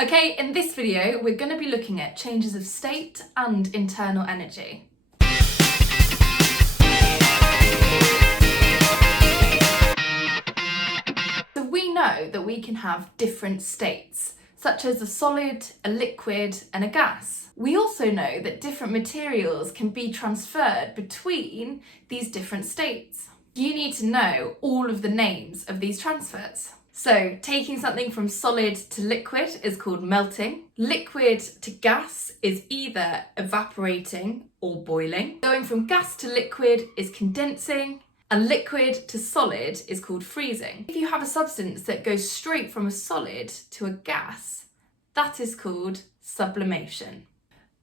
Okay, in this video, we're going to be looking at changes of state and internal energy. So we know that we can have different states, such as a solid, a liquid, and a gas. We also know that different materials can be transferred between these different states. You need to know all of the names of these transfers. So taking something from solid to liquid is called melting. Liquid to gas is either evaporating or boiling. Going from gas to liquid is condensing. And liquid to solid is called freezing. If you have a substance that goes straight from a solid to a gas, that is called sublimation.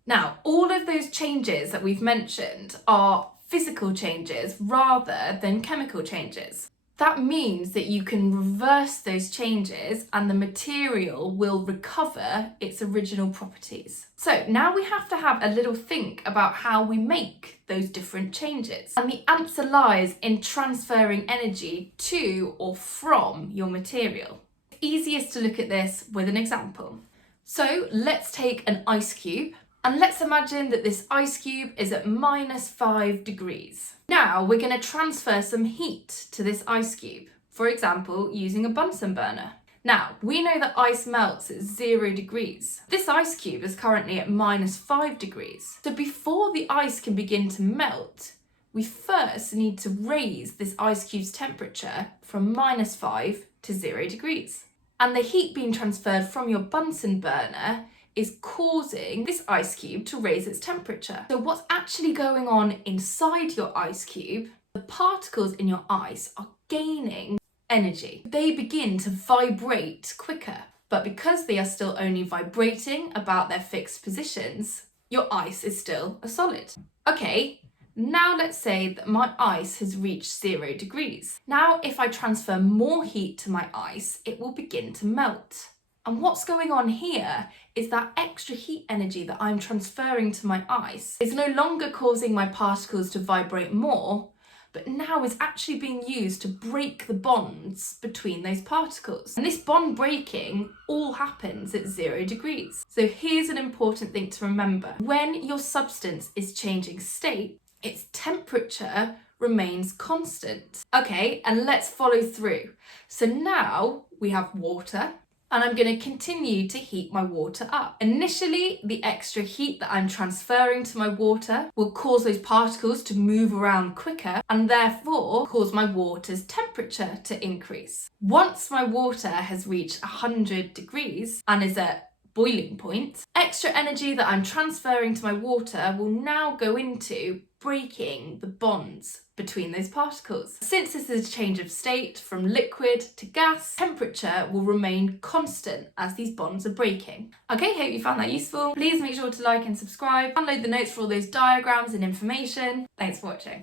Now, all of those changes that we've mentioned are physical changes rather than chemical changes. That means that you can reverse those changes and the material will recover its original properties. So now we have to have a little think about how we make those different changes. And the answer lies in transferring energy to or from your material. It's easiest to look at this with an example. So let's take an ice cube. And let's imagine that this ice cube is at -5 degrees. Now we're going to transfer some heat to this ice cube, for example, using a Bunsen burner. Now, we know that ice melts at 0 degrees. This ice cube is currently at -5 degrees. So before the ice can begin to melt, we first need to raise this ice cube's temperature from -5 to 0 degrees. And the heat being transferred from your Bunsen burner is causing this ice cube to raise its temperature. So what's actually going on inside your ice cube, the particles in your ice are gaining energy. They begin to vibrate quicker, but because they are still only vibrating about their fixed positions, your ice is still a solid. Okay, now let's say that my ice has reached 0 degrees. Now if I transfer more heat to my ice, it will begin to melt. And what's going on here is that extra heat energy that I'm transferring to my ice is no longer causing my particles to vibrate more, but now is actually being used to break the bonds between those particles. And this bond breaking all happens at 0 degrees. So here's an important thing to remember. When your substance is changing state, its temperature remains constant. Okay, and let's follow through. So now we have water. And I'm going to continue to heat my water up. Initially, the extra heat that I'm transferring to my water will cause those particles to move around quicker and therefore cause my water's temperature to increase. Once my water has reached 100 degrees and is at boiling point, extra energy that I'm transferring to my water will now go into breaking the bonds between those particles. Since this is a change of state from liquid to gas, temperature will remain constant as these bonds are breaking. Okay, hope you found that useful. Please make sure to like and subscribe. Download the notes for all those diagrams and information. Thanks for watching.